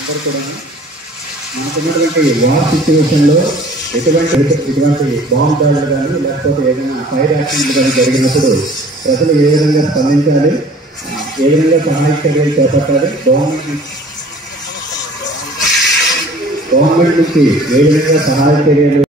అందరూ కూడా మనకున్నటువంటి వార్ సిచ్యువేషన్లో ఇటువంటి బాంబ్ దాడులు కానీ లేకపోతే ఏదైనా ఫైర్ యాక్సిడెంట్ కానీ జరిగినప్పుడు ప్రజలు ఏ విధంగా స్పందించాలి, ఏ విధంగా సహాయ చర్యలు చేపట్టాలి, గవర్నమెంట్ నుంచి ఏ విధంగా సహాయ చర్యలు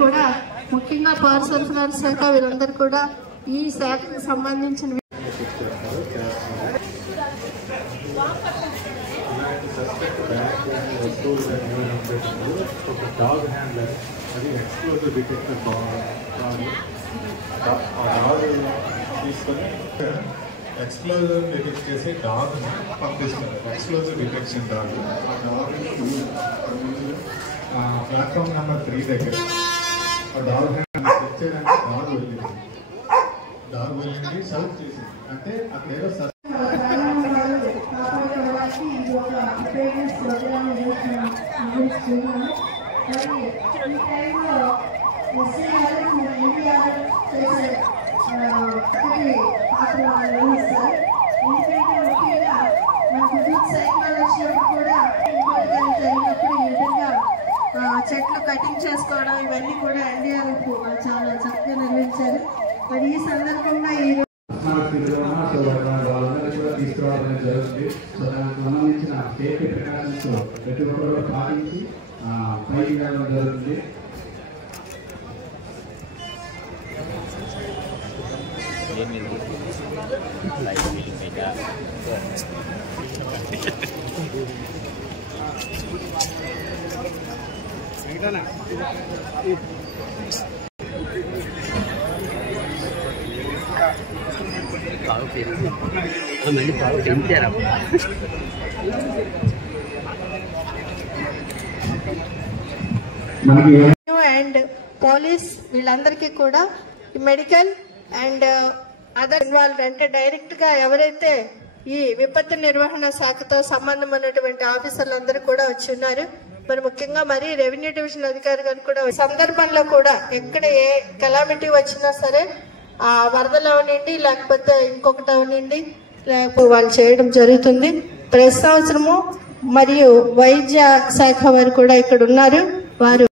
కూడా ముఖ్యంగా పౌర సరఫరాల శాఖ వీళ్ళందరూ కూడా ఈ శాఖకు సంబంధించిన ఎక్స్ప్లోజివ్ డిటెక్ట్ చేసే డాగ్ పంపిస్తున్నారు. ఎక్స్ప్లోజివ్ డిటెక్షన్ డాగ్ ఆ డాగ్ ప్లాట్ఫామ్ నెంబర్ 3 దగ్గర ఆ డాగ్ చెక్ చేయడానికి డాగ్ వెళ్ళింది సౌత్ చేసింది. అంటే అక్కడ ఏదో చెట్లు కటింగ్ చేసుకోవడం ఇవన్నీ కూడా ఎన్డీఆర్ఎఫ్ చాలా చక్కగా నిర్వహించారు. మరి ఈ సందర్భంగా తీసుకురావడం జరుగుతుంది. సో దానికి సంబంధించిన సేఫ్టీ ప్రికాషన్స్ ప్రతి ఒక్కరు పాటించి పైకి వెళ్ళడం జరుగుతుంది. అండ్ పోలీస్ వీళ్ళందరికీ కూడా మెడికల్ అండ్ అదర్ ఇన్వాల్వ్ అంటే డైరెక్ట్ గా ఎవరైతే ఈ విపత్తు నిర్వహణ శాఖతో సంబంధం ఉన్నటువంటి ఆఫీసర్లందరూ కూడా వచ్చి ఉన్నారు. మరి ముఖ్యంగా మరి రెవెన్యూ డివిజన్ అధికారి గారు కూడా సందర్భంలో కూడా ఎక్కడ ఏ కెలామిటీ వచ్చినా సరే ఆ వరదలు అవనండి లేకపోతే ఇంకొకటి అవనండి లేకపోతే వాళ్ళు చేయడం జరుగుతుంది. ప్రతి సంవత్సరము మరియు వైద్య శాఖ వారు కూడా ఇక్కడ ఉన్నారు. వారు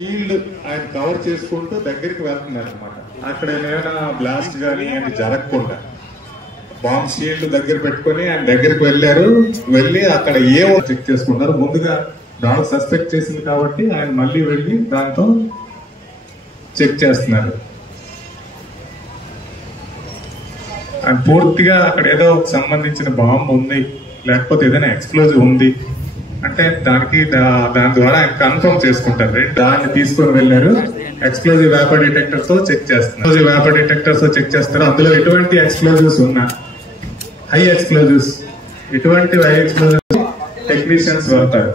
ఫీల్డ్ ఆయన కవర్ చేసుకుంటూ దగ్గరికి వెళ్తున్నారు అనమాట. అక్కడ ఏమైనా బ్లాస్ట్ కానీ అని జరగకుండా బాంబ్ షీల్డ్ దగ్గర పెట్టుకుని ఆయన దగ్గరికి వెళ్ళి అక్కడ ఏమో చెక్ చేసుకుంటారు. ముందుగా డాగ్ సస్పెక్ట్ చేసింది కాబట్టి ఆయన మళ్ళీ వెళ్ళి దాంతో చెక్ చేస్తున్నారు. ఆయన పూర్తిగా అక్కడ ఏదో సంబంధించిన బాంబు ఉంది లేకపోతే ఏదైనా ఎక్స్ప్లోజివ్ ఉంది అంటే దాని ద్వారా ఆయన కన్ఫర్మ్ చేసుకుంటారు. దాన్ని తీసుకొని వెళ్ళారు. ఎక్స్ప్లోజివ్ వేపర్ డిటెక్టర్స్ తో చెక్ చేస్తున్నారు. వేపర్ డిటెక్టర్స్ తో చెక్ చేస్తారు. అందులో ఎటువంటి ఎక్స్ప్లోజివ్స్ ఉన్నా హై ఎక్స్ప్లోజివ్స్ ఇటువంటి హై ఎక్స్ప్లోజివ్స్ టెక్నీషియన్స్ వెళ్తారు.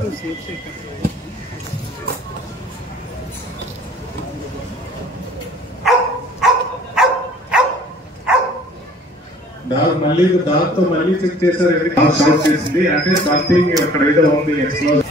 దాంతో మళ్ళీ చెక్ చేశారు. షార్ట్ చేసింది అంటే సంథింగ్ అక్కడ ఏదో ఉంది ఎక్స్ప్లోజివ్.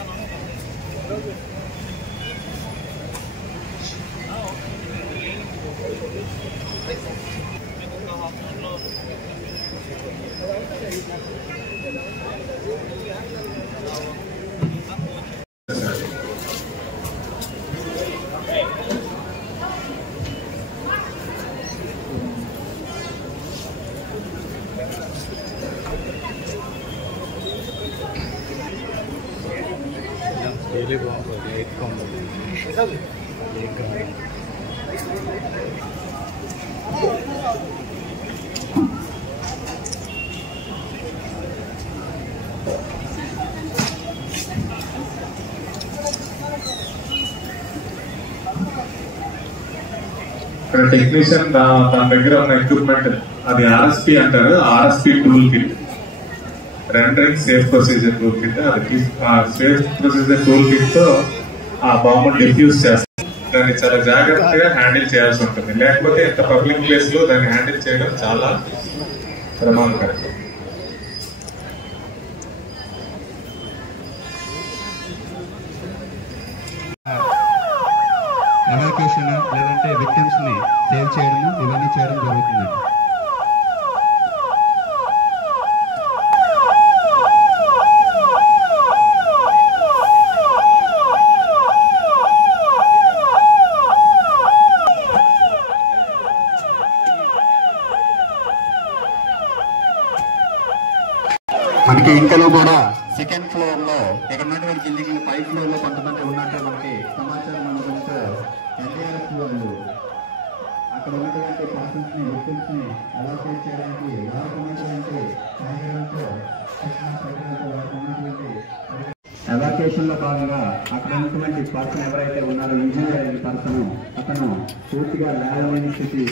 టెక్నీషియన్ తన దగ్గర ఉన్న ఎక్విప్మెంట్ అది ఆర్ఎస్పి అంటారు. RSP tool kit, rendering safe procedure tool kit. అది సేఫ్ ప్రొసీజర్ టూల్ కిట్ తో ఆ బాంబు డిఫ్యూజ్ చేస్తారు. దాన్ని చాలా జాగ్రత్తగా హ్యాండిల్ చేయాల్సి ఉంటుంది. లేకపోతే ఇంత పబ్లిక్ ప్లేస్ లో దాన్ని హ్యాండిల్ చేయడం చాలా ప్రమాదకరం. ఎవాక్యుయేషన్ లేదంటే విక్టిమ్స్ ని సేవ్ చేయడం ఇవన్నీ చేయడం జరుగుతుంది. మనకి ఇంకలో కూడా సెకండ్ ఫ్లోర్ లో ఇక్కడ ఉన్నటువంటి బిల్డింగ్ 5 ఫ్లోర్ లో కొంతమంది ఉన్నట్టు మనకి సమాచారం అందడంతో ఎన్డీఆర్ఎఫ్ వాళ్ళు అక్కడ ఉన్నటువంటి పర్సన్స్ ని విక్టిమ్స్ ని ఎవాక్యుయేట్ చేయడానికి వాడుకున్నటువంటి సహాయంతో ఎవాక్యుయేషన్ లో భాగంగా అక్కడ ఉన్నటువంటి పర్సన్ ఎవరైతే ఉన్నారో ఇంజనీర్ అయిన పర్సన్ అతను పూర్తిగా లేవలేని స్థితి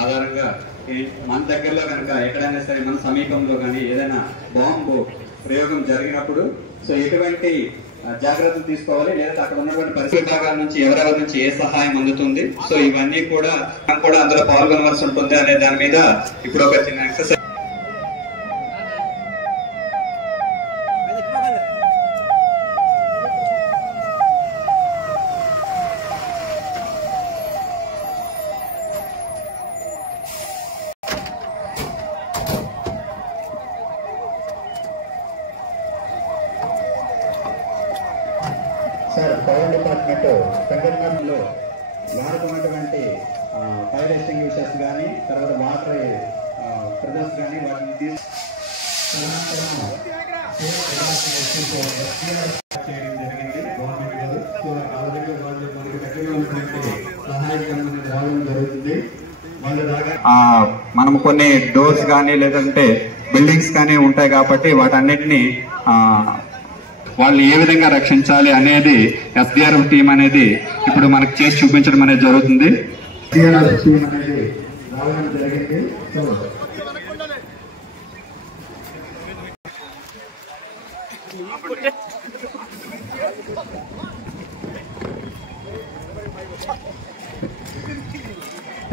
ఆధారంగా మన దగ్గరలో కనుక ఎక్కడైనా సరే మన సమీపంలో కానీ ఏదైనా బాంబు ప్రయోగం జరిగినప్పుడు సో ఎటువంటి జాగ్రత్తలు తీసుకోవాలి, లేదా అక్కడ ఉన్నటువంటి పరిసర భాగాల నుంచి ఎవరెవరి నుంచి ఏ సహాయం అందుతుంది, సో ఇవన్నీ కూడా అందులో పాల్గొనవలసి ఉంటుంది అనే దాని మీద ఇప్పుడు ఒక చిన్న ఎక్సర్సైజ్. సార్, ఫైర్ డిపార్ట్మెంట్ సంఘటనలో వాడుతున్నటువంటి ఫైర్ ఎక్స్టింగ్విషర్స్ కానీ తర్వాత వాటర్ ప్రజెస్ కానీ వాటిని చేయడం జరిగింది. రావడం జరుగుతుంది. మనము కొన్ని డోర్స్ కానీ లేదంటే బిల్డింగ్స్ కానీ ఉంటాయి కాబట్టి వాటన్నిటిని వాళ్ళు ఏ విధంగా రక్షించాలి అనేది ఎస్డీఆర్ఎఫ్ టీం అనేది ఇప్పుడు మనకు చేసి చూపించడం అనేది జరుగుతుంది.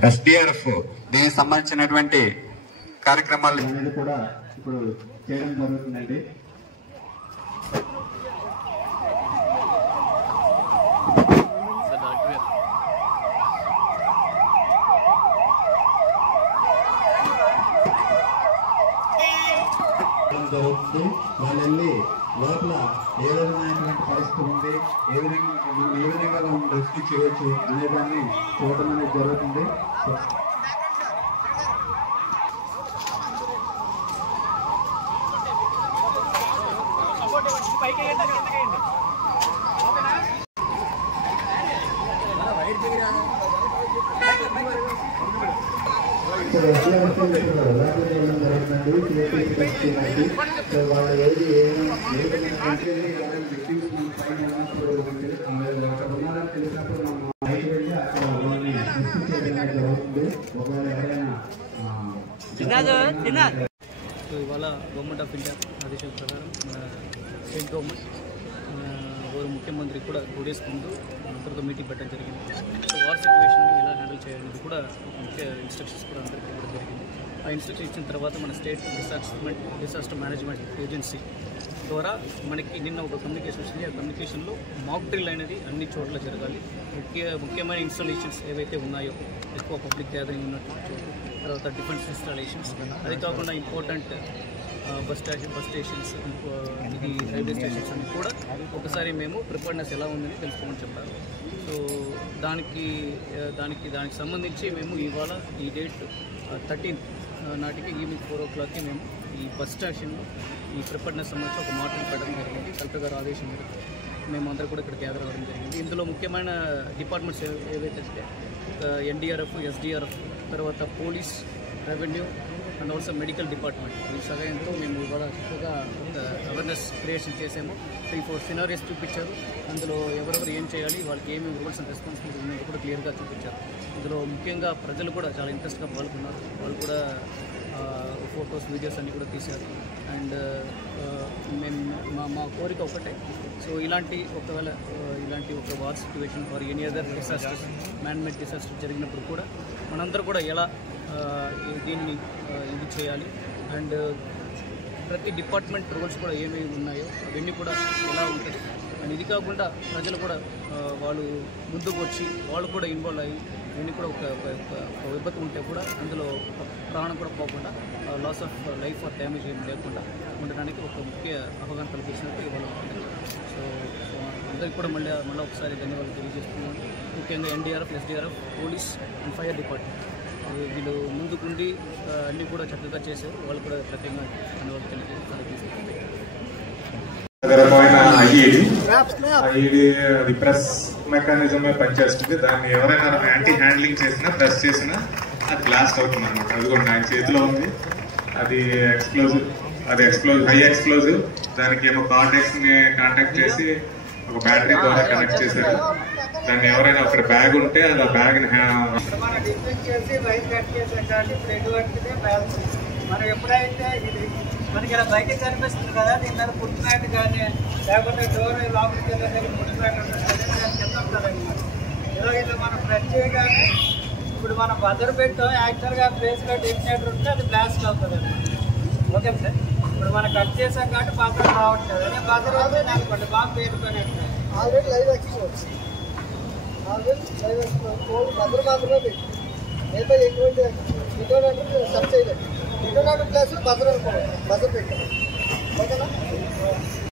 ఎస్డీఆర్ఎఫ్ దీనికి సంబంధించినటువంటి కార్యక్రమాలు అనేది కూడా ఇప్పుడు చేయడం జరుగుతుందండి. జరుగుతుంది. వాళ్ళు వెళ్ళి లోపల ఏ విధమైనటువంటి పరిస్థితి ఉంది, ఏ విధంగా రెస్క్యూ చేయవచ్చు అనే దాన్ని చూడడం అనేది జరుగుతుంది. వాళ్ళు ఏది తెలిసినప్పుడు మనం బయట వెళ్ళి అక్కడ వాళ్ళని రెస్క్యూ చేయడం జరుగుతుంది. ఒకవేళ ఎవరైనా ఇవాళ గవర్నమెంట్ ఆఫ్ ఇండియా ఆదేశాల ప్రకారం స్టేట్ గవర్నమెంట్ గౌరవ ముఖ్యమంత్రి కూడా 2 days ముందు అందరితో మీటింగ్ పెట్టడం జరిగింది. సో వార్ సిచ్యువేషన్ని ఎలా హ్యాండిల్ చేయాలనేది కూడా ముఖ్య ఇన్స్ట్రక్షన్స్ కూడా అందరికీ ఇవ్వడం జరిగింది. ఆ ఇన్స్ట్రక్షన్ ఇచ్చిన తర్వాత మన స్టేట్ డిసాస్టర్ మేనేజ్మెంట్ ఏజెన్సీ ద్వారా మనకి నిన్న ఒక కమ్యూనికేషన్ వచ్చింది. ఆ కమ్యూనికేషన్లో మాక్ డ్రిల్ అనేది అన్ని చోట్ల జరగాలి. ముఖ్యమైన ఇన్స్టాలేషన్స్ ఏవైతే ఉన్నాయో, ఎక్కువ పబ్లిక్ గ్యాదరింగ్ ఉన్నటువంటి చోటు, తర్వాత డిఫెన్స్ ఇన్స్టాలేషన్స్, అది కాకుండా ఇంపార్టెంట్ బస్ స్టేషన్స్, ఇది రైల్వే స్టేషన్స్ అన్ని కూడా ఒకసారి మేము ప్రిపేర్నెస్ ఎలా ఉందని తెలుసుకోమని చెప్పారు. సో దానికి సంబంధించి మేము ఇవాళ ఈ డేట్ 13th నాటికి ఈవినింగ్ 4 o'clockకి మేము ఈ బస్ స్టేషన్లో ఈ ప్రిపేర్నెస్ సంబంధించి ఒక మాటలు పెట్టడం జరిగింది. కలెక్టర్ గారు ఆదేశం మేరకు మేమందరూ కూడా ఇక్కడ గ్యాదర్ అవ్వడం జరిగింది. ఇందులో ముఖ్యమైన డిపార్ట్మెంట్స్ ఏవైతే ఎన్డీఆర్ఎఫ్, ఎస్డీఆర్ఎఫ్, తర్వాత police, revenue and also medical department ఈ సహాయంతో మేము ఇవాళ చక్కగా అవేర్నెస్ క్రియేషన్ చేసాము. 3-4 సినారీస్ చూపించారు. అందులో ఎవరెవరు ఏం చేయాలి, వాళ్ళకి ఏమేమి రూల్స్ అండ్ రెస్పాన్సిబిలిటీ ఉన్నాయో కూడా క్లియర్గా చూపించారు. ఇందులో ముఖ్యంగా ప్రజలు కూడా చాలా ఇంట్రెస్ట్గా పాల్గొన్నారు. వాళ్ళు కూడా ఫొటోస్, వీడియోస్ అన్నీ కూడా తీశారు. అండ్ మేము మా కోరిక ఒకటే, సో ఇలాంటి ఒక war situation for any other disasters, man-made disaster జరిగినప్పుడు కూడా మనందరూ కూడా ఎలా దీన్ని ఇది చేయాలి, అండ్ ప్రతి డిపార్ట్మెంట్ రోల్స్ కూడా ఏమేమి ఉన్నాయో అవన్నీ కూడా ఎలా ఉంటుంది. అండ్ ఇది కాకుండా ప్రజలు కూడా వాళ్ళు ముందుకు వచ్చి వాళ్ళు కూడా ఇన్వాల్వ్ అయ్యి ఇవన్నీ కూడా ఒక విపత్తు ఉంటే కూడా అందులో ప్రాణం కూడా పోకుండా, loss of life or damage ఏమి లేకుండా ఉండడానికి ఒక ముఖ్య అవగాహన కల్పించినట్టు ఇవాళ ఉంటుంది. సో అందరికీ కూడా మళ్ళీ ఒకసారి ధన్యవాదాలు తెలియజేస్తున్నాను. ముఖ్యంగా NDRF, SDRF, police and fire department వీళ్ళు ముందుకుండి అన్నీ కూడా చక్కగా చేశారు. వాళ్ళు కూడా ప్రత్యేకంగా ధన్యవాదాలు తెలియజేస్తున్నారు. అది ప్రెస్ మెకానిజమే పనిచేస్తుంది. దాన్ని ఎవరైనా యాంటీ హ్యాండ్లింగ్ చేసినా, ప్రెస్ చేసినా అది బ్లాస్ట్ అవుతుంది అనమాట. అదిగోండి ఆయన చేతిలో ఉంది, అది ఎక్స్ప్లోజివ్, హై ఎక్స్ప్లోజివ్. దానికి ఏమో కార్డెక్స్ ని కాంటాక్ట్ చేసి ఒక బ్యాటరీ ద్వారా కనెక్ట్ చేశారు. దాన్ని ఎవరైనా అక్కడ బ్యాగ్ ఉంటే అది ఆ బ్యాగ్ మనం ఎప్పుడైతే మనకి ఇలా బయటకు కనిపిస్తుంది కదా, దీని మీద ఫుడ్ మ్యాట్ కానీ లేకపోతే డోర్ లోపలికి వెళ్ళే దగ్గర ఫుడ్ మ్యాట్ ఉంటుంది కింద ఉంటుందన్నమాట. ఇలా మనం ప్రెస్ చేయగానే ఇప్పుడు మనం బజర్ పెట్టాం, యాక్చువల్గా ప్లేస్లో డెఫినేటర్ ఉంటే అది బ్లాస్ట్ అవుతుంది అన్నమాట. ఓకే సార్, ఇప్పుడు మనం కట్ చేసాం కాబట్టి బజర్ రావట్లేదు. అదే బజర్ అవుతుంది అనుకోండి, బాగా పేరుకునేట్టు ఆల్రెడీ లైవ్ ఎక్స్పోర్ట్స్ బజర్ మాత్రమే పెట్టి మిగతా ఎటువంటి డిటోనేటర్ సెర్చ్ చేయలేదు. డిటోనేటర్ ప్లేస్లో బజర్ అనుకోవాలి, బజర్ పెట్టాం. ఓకేనా?